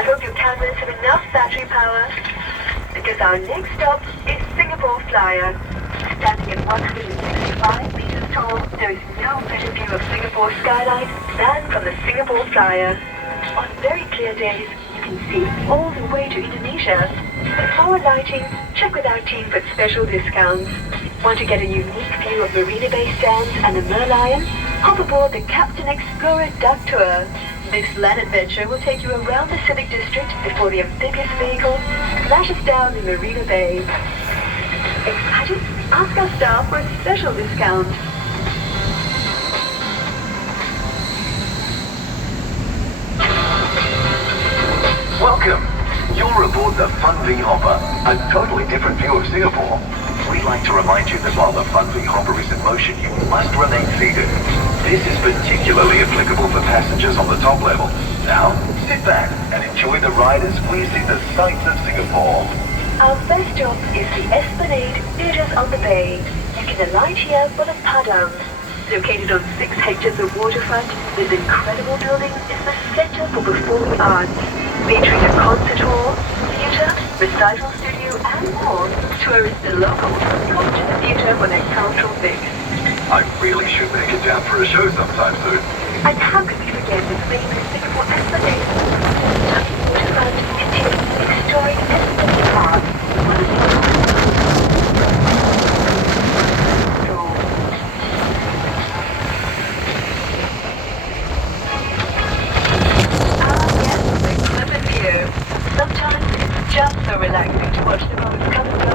I hope your cameras have enough battery power, because our next stop is Singapore Flyer. Standing at 165 meters tall, there is no better view of Singapore skyline than from the Singapore Flyer. On very clear days, you can see all the way to Indonesia. For more lighting, check with our team for special discounts. Want to get a unique view of Marina Bay Sands and the Merlion? Hop aboard the Captain Explorer Duck Tour. This land adventure will take you around the Civic District before the amphibious vehicle splashes down in Marina Bay. Excited? Ask our staff for a special discount. Welcome. You're aboard the Fun V Hopper, a totally different view of Singapore. We'd like to remind you that while the Fun V Hopper is in motion, you must remain seated. This is particularly applicable for passengers on the top level. Now, sit back and enjoy the ride as we see the sights of Singapore. Our first stop is the Esplanade Theatres on the Bay. You can alight here for the Padang. Located on 6 hectares of waterfront, this incredible building is the center for performing arts, featuring a concert hall, theatre, recital studio, and more. Tourists and locals come to the theatre for their cultural fix. I really should make it down for a show sometime soon. And how could we forget the famous Singapore Esplanade? Stunning waterfront containing 6-story Esplanade Park, one of the Sometimes it's just so relaxing to watch the boats come and go.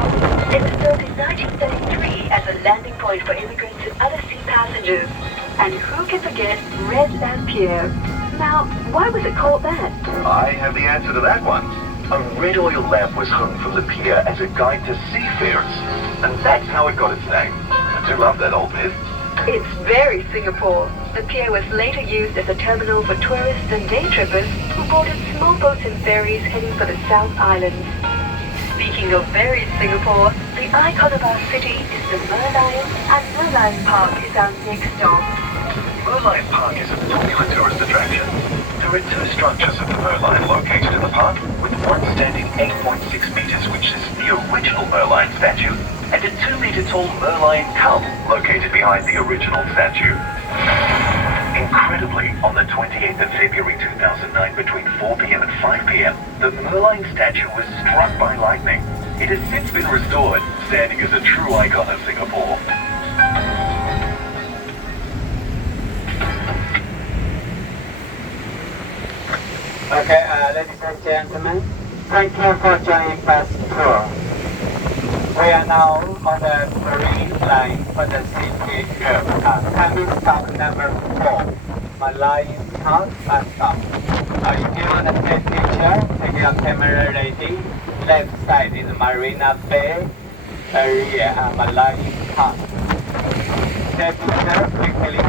It was built in 1933 as a landing point for immigrants and other sea passengers. And who can forget Red Lamp Pier? Now, why was it called that? I have the answer to that one. A red oil lamp was hung from the pier as a guide to seafarers, and that's how it got its name. I do love that old myth. It's very Singapore. The pier was later used as a terminal for tourists and day trippers who boarded small boats and ferries heading for the South Islands. Speaking of very Singapore, the icon of our city is the Merlion, and Merlion Park is our next stop. Merlion Park is a popular tourist attraction. There are 2 structures of the Merlion located in the park, with one standing 8.6 meters, which is the original Merlion statue, and a 2-meter-tall Merlion Cub located behind the original statue. Incredibly, on the 28th of February 2009, between 4 p.m. and 5 p.m., the Merlion statue was struck by lightning. It has since been restored, standing as a true icon of Singapore. Okay, ladies and gentlemen, thank you for joining Bus Tour. We are now on the marine line for the city trip. Coming stop number 4, Merlion Park bus stop. If you want to take picture, take your camera ready. Left side is Marina Bay area, Merlion Park. Take picture quickly.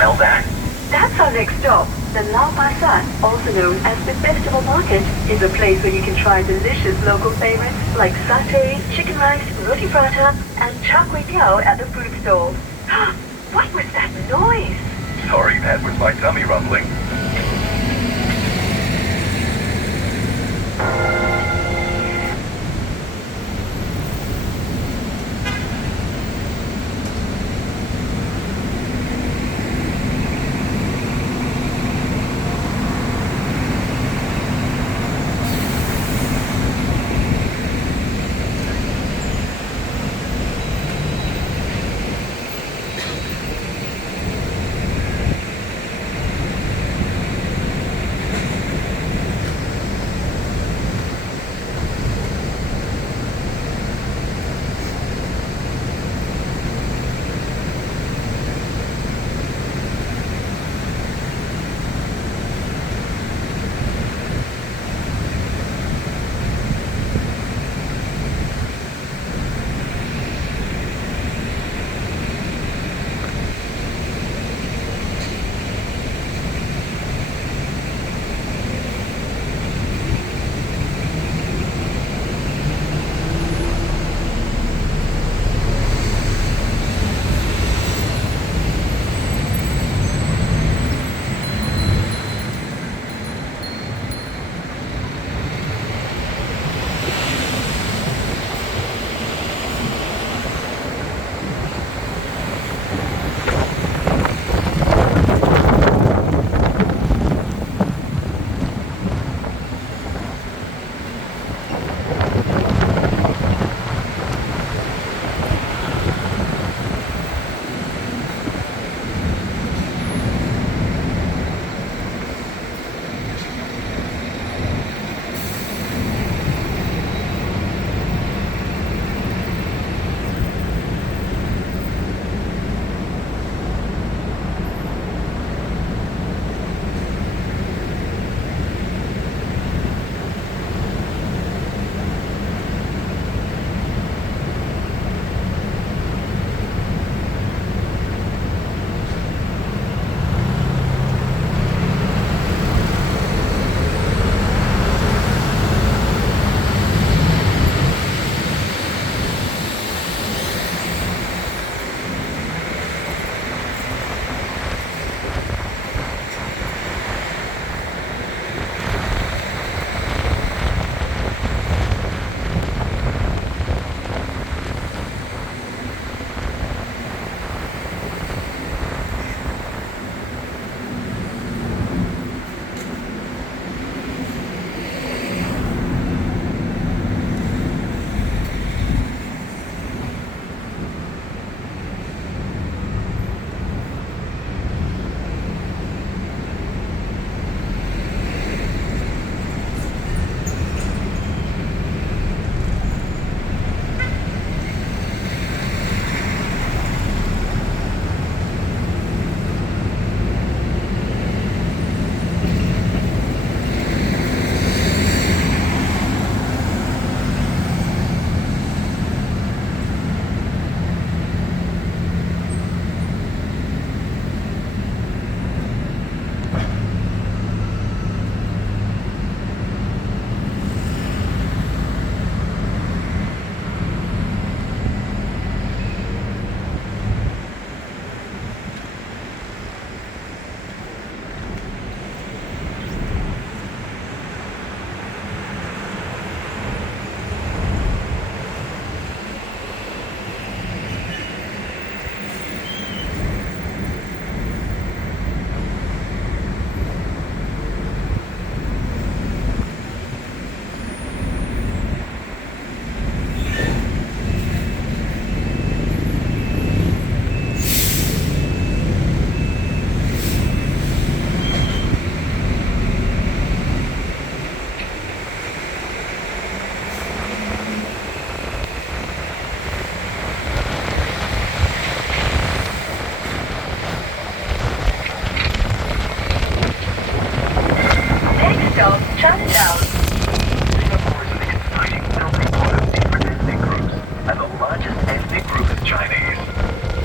smell that? That's our next stop. The Lao Basan, also known as the Vegetable Market, is a place where you can try delicious local favorites like satay, chicken rice, roti prata, and char kway teow at the food stall. What was that noise? Sorry, that was my tummy rumbling.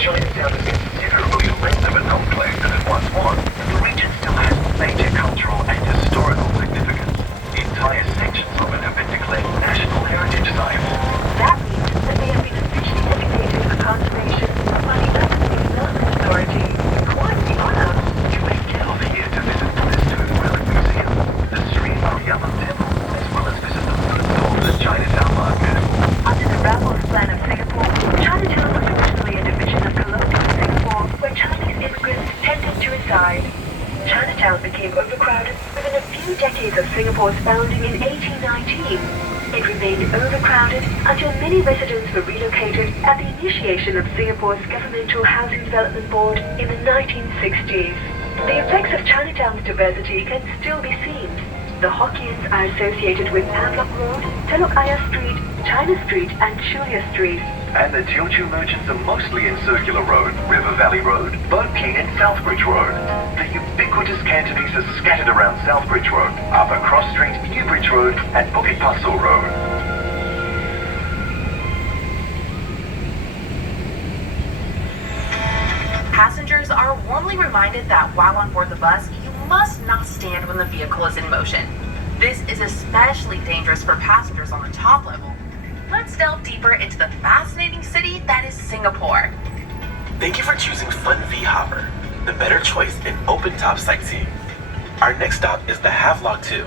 Chinatown is considerably less of an outlet than it Singapore's founding in 1819. It remained overcrowded until many residents were relocated at the initiation of Singapore's Governmental Housing Development Board in the 1960s. The effects of Chinatown's diversity can still be seen. The Hokkiens are associated with Havelock Road, Telok Ayer Street, China Street, and Chulia Street. And the Teochew merchants are mostly in Circular Road, River Valley Road, Boat Quay and Southbridge Road. The ubiquitous Cantonese are scattered around Southbridge Road, Upper Cross Street, Newbridge Road, and Bukit Pasoh Road. Passengers are warmly reminded that while on board the bus, you must not stand when the vehicle is in motion. This is especially dangerous for passengers on the top level. Let's delve deeper into the fascinating city that is Singapore. Thank you for choosing Fun V Hopper, the better choice in open-top sightseeing. Our next stop is the Havelock 2.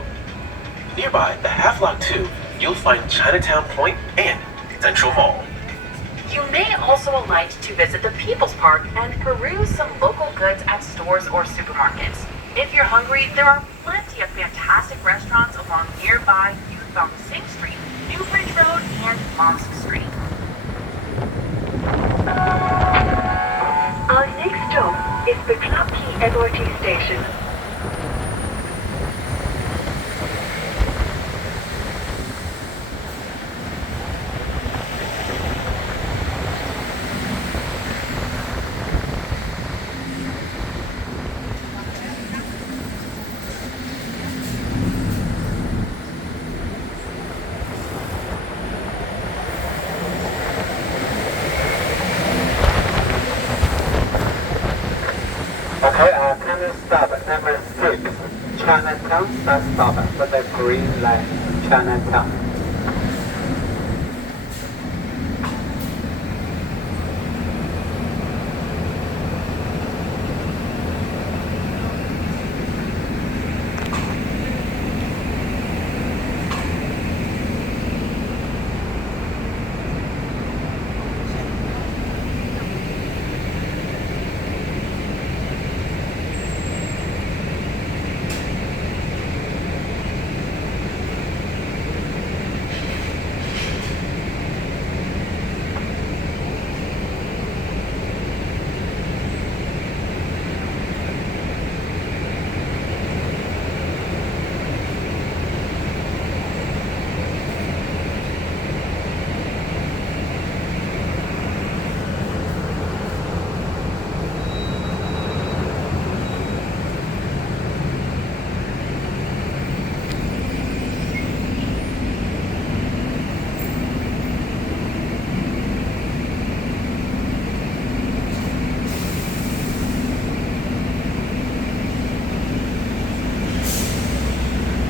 Nearby the Havelock 2, you'll find Chinatown Point and Central Mall. You may also alight to visit the People's Park and peruse some local goods at stores or supermarkets. If you're hungry, there are plenty of fantastic restaurants along nearby Youthbound Sing Street, Newbridge Road, and Mosque Street. Our next stop is the Clarke Quay MRT station. Final stop number 6, Chinatown, bus stop for the Green Line, Chinatown.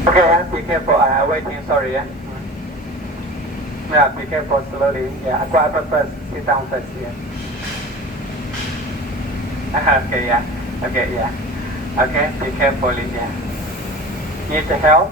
Okay, be careful. Waiting. Sorry. Yeah, be careful. Slowly. Yeah, grab first. Sit down first. Yeah. Okay. Yeah. Okay. Yeah. Okay. Be carefully. Yeah. Need help?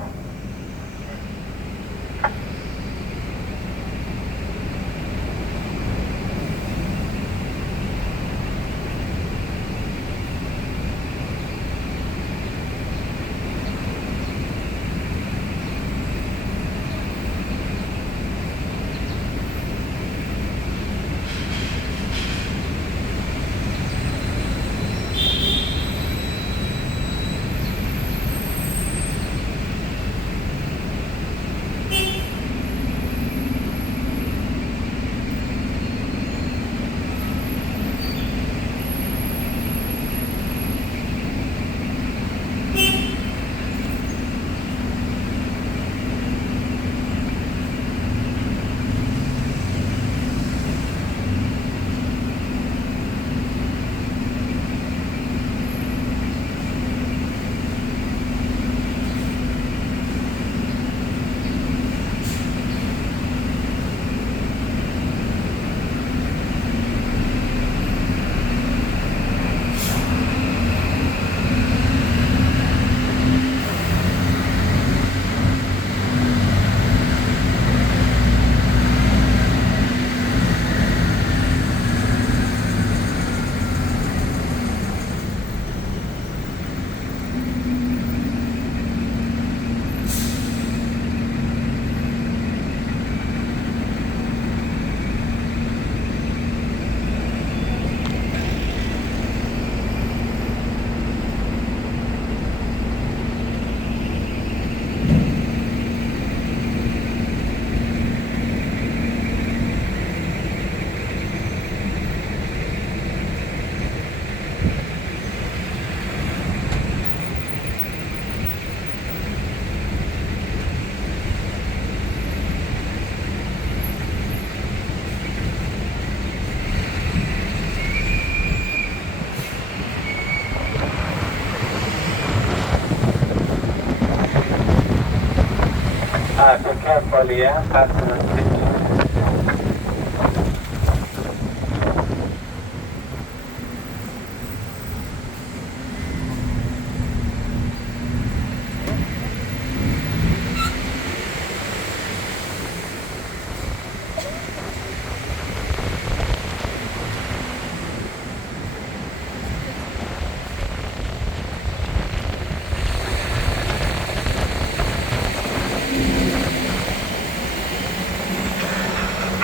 Be careful, yeah, fasten seat.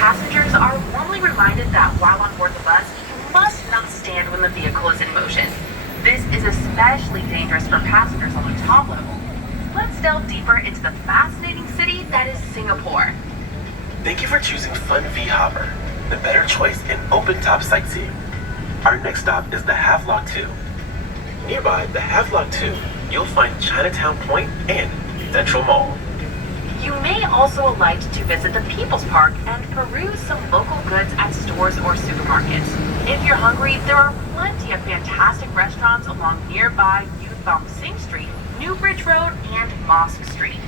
Passengers are warmly reminded that while on board the bus, you must not stand when the vehicle is in motion. This is especially dangerous for passengers on the top level. Let's delve deeper into the fascinating city that is Singapore. Thank you for choosing Fun V Hopper, the better choice in open-top sightseeing. Our next stop is the Havelock 2. Nearby the Havelock 2, you'll find Chinatown Point and Central Mall. You may also alight to visit the People's Park and peruse some local goods at stores or supermarkets. If you're hungry, there are plenty of fantastic restaurants along nearby Yu Thong Sing Street, Newbridge Road, and Mosque Street.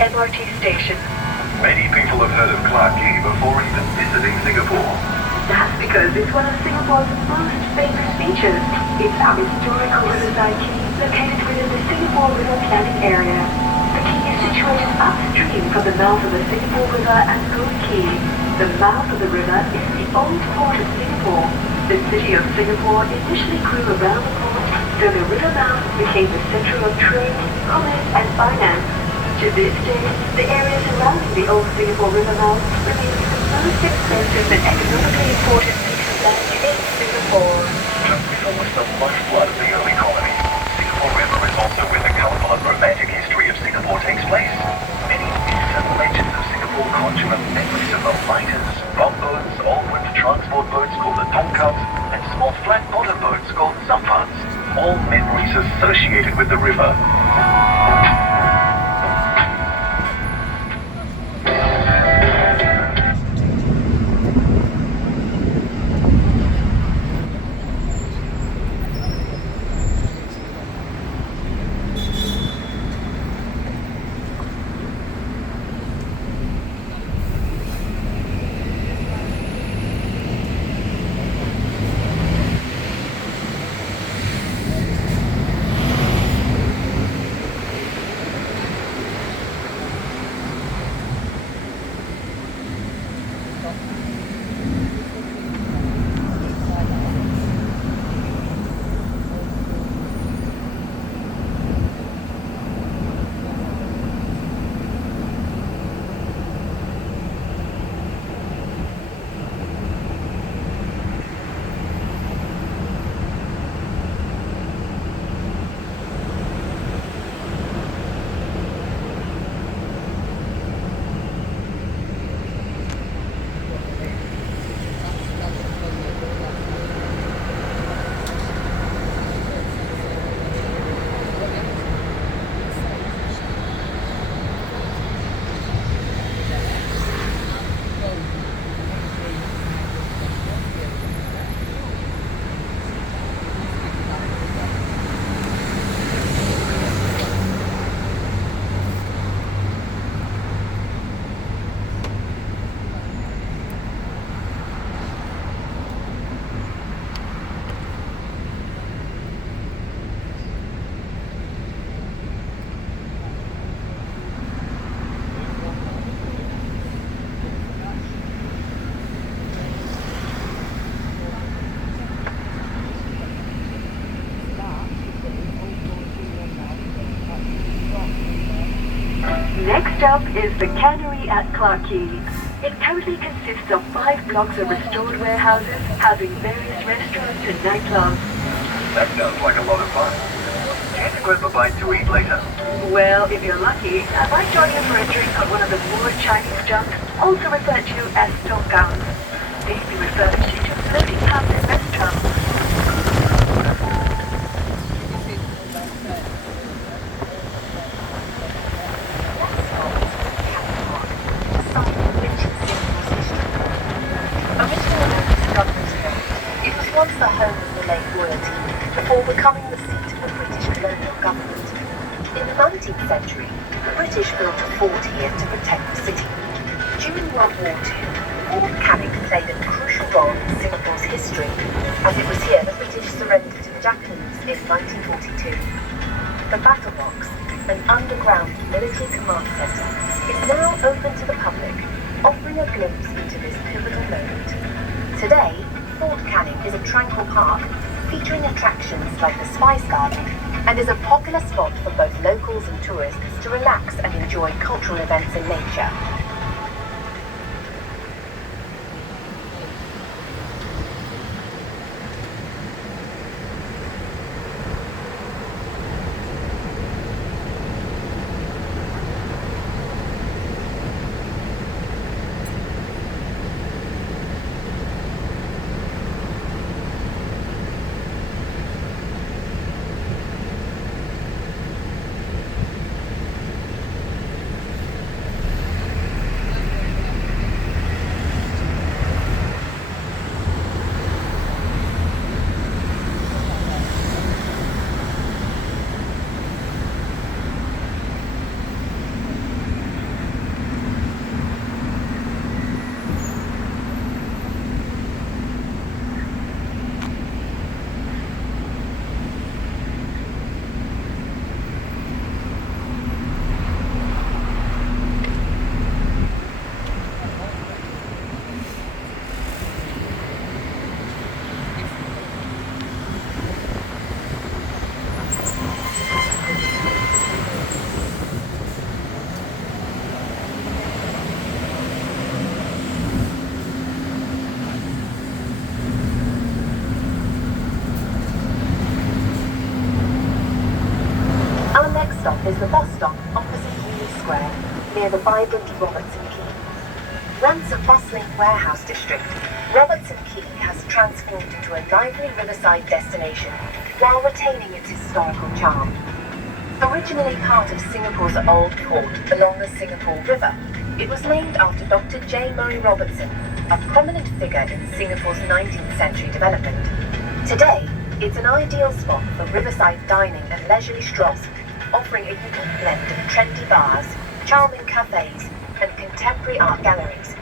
MRT station. Many people have heard of Clarke Quay before even visiting Singapore. That's because it's one of Singapore's most famous beaches. It's our historical riverside quay located within the Singapore River planning area. The quay is situated upstream from the mouth of the Singapore River at Gold Quay. The mouth of the river is the old port of Singapore. The city of Singapore initially grew around the port, so the river mouth became the center of trade, commerce, and finance. To this day, the area surrounding the old Singapore river mouth remains the most expensive and economically important piece of land in Singapore. It was the lifeblood of the early colony. Singapore River is also where the colourful and romantic history of Singapore takes place. Many myths and legends of Singapore conjure up memories of the lighters, bumboats, old wooden transport boats called the tongkats, and small flat bottom boats called sampans. All memories associated with the river. Next up is the cannery at Clarke Quay. It currently consists of 5 blocks of restored warehouses, housing various restaurants and nightclubs. That sounds like a lot of fun. Care to grab a bite to eat later? Well, if you're lucky, I might join you for a drink on one of the more Chinese junks, also referred to as tongkats. They'd be refurbished into floating pubs and restaurants. Once the home of the late royalty, before becoming the seat of the British colonial government. In the 19th century, the British built a fort here to protect the city. During World War II, Fort Canning played a crucial role in Singapore's history, as it was here the British surrendered to the Japanese in 1942. The Battle Box, an underground military command centre, is now open to the public, offering a glimpse into this pivotal moment. Today, Fort Canning is a tranquil park featuring attractions like the Spice Garden and is a popular spot for both locals and tourists to relax and enjoy cultural events in nature. vibrant Robertson Quay. Once a bustling warehouse district, Robertson Quay has transformed into a lively riverside destination while retaining its historical charm. Originally part of Singapore's Old Port along the Singapore River, it was named after Dr. J. Murray Robertson, a prominent figure in Singapore's 19th century development. Today, it's an ideal spot for riverside dining and leisurely strolls, offering a unique blend of trendy bars, charming cafes, and contemporary art galleries.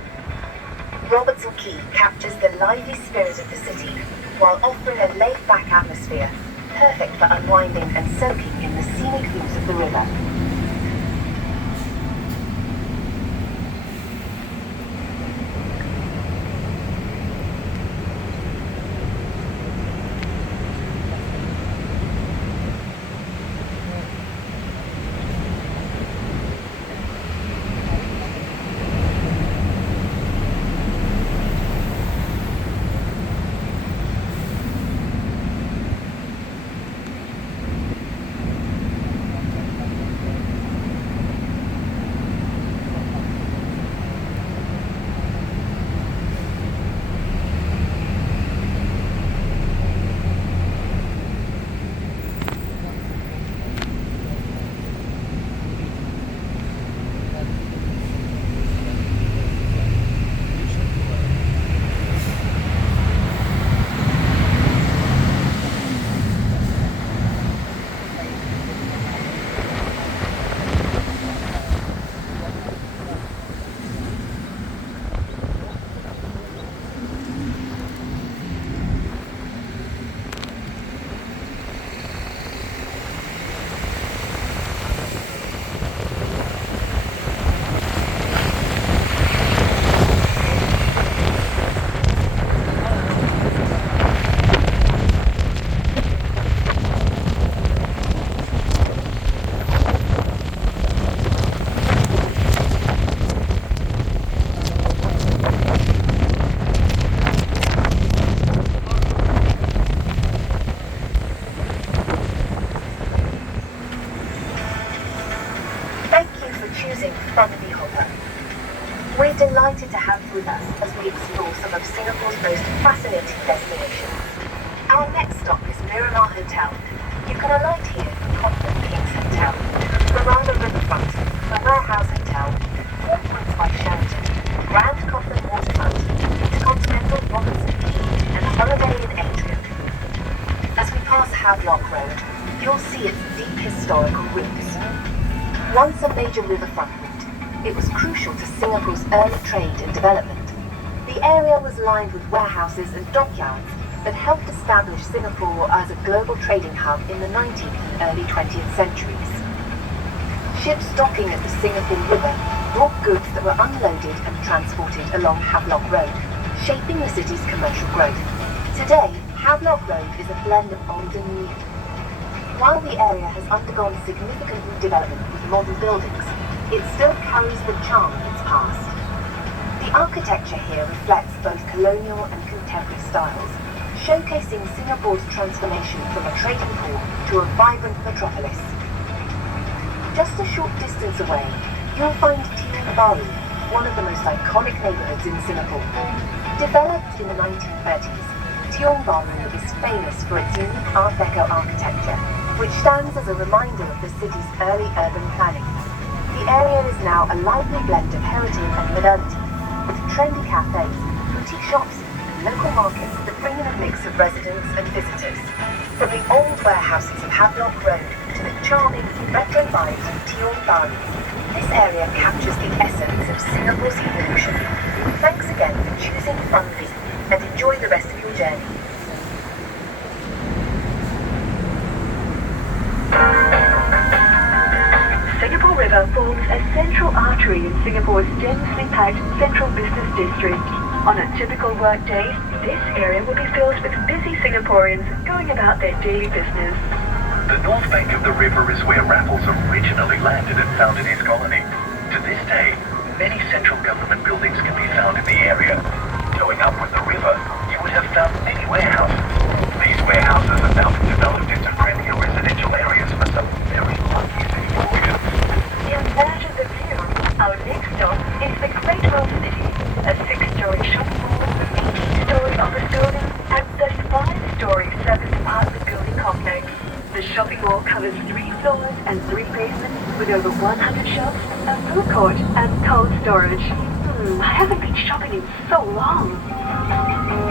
Robertson Quay captures the lively spirit of the city while offering a laid-back atmosphere, perfect for unwinding and soaking in the scenic views of the river. We're delighted to have you with us as we explore some of Singapore's most fascinating destinations. Our next stop is Miramar Hotel. You can alight here from Cotton Kings Hotel, Marana Riverfront, the Warehouse Hotel, 4 Points by Sheraton, Grand Cotton Waterfront, Intercontinental Robertson Quay, and Holiday Inn Atrium. As we pass Havelock Road, you'll see its deep historical roots. Once a major riverfront route, it was crucial to Singapore's early trade and development. The area was lined with warehouses and dockyards that helped establish Singapore as a global trading hub in the 19th and early 20th centuries. Ships docking at the Singapore River brought goods that were unloaded and transported along Havelock Road, shaping the city's commercial growth. Today, Havelock Road is a blend of old and new. While the area has undergone significant redevelopment with modern buildings, it still carries the charm of its past. The architecture here reflects both colonial and contemporary styles, showcasing Singapore's transformation from a trading port to a vibrant metropolis. Just a short distance away, you'll find Tiong Bahru, one of the most iconic neighborhoods in Singapore. Developed in the 1930s, Tiong Bahru is famous for its unique Art Deco architecture, which stands as a reminder of the city's early urban planning. The area is now a lively blend of heritage and modernity, with trendy cafes, boutique shops, and local markets that bring in a mix of residents and visitors. From the old warehouses of Havelock Road to the charming, retro vibes of Tiong Bahru, this area captures the essence of Singapore's evolution. Thanks again for choosing Funvi, and enjoy the rest of your journey. Singapore River forms a central artery in Singapore's densely packed central business district. On a typical workday, this area will be filled with busy Singaporeans going about their daily business. The north bank of the river is where Raffles originally landed and founded his colony. To this day, many central government buildings can be found in the area. Going up with the river, you would have found many warehouses. These warehouses have now been developed into premier residential areas for some very lucky Singaporeans. Imagine the view. Our with over 100 shops, a food court, and cold storage. I haven't been shopping in so long.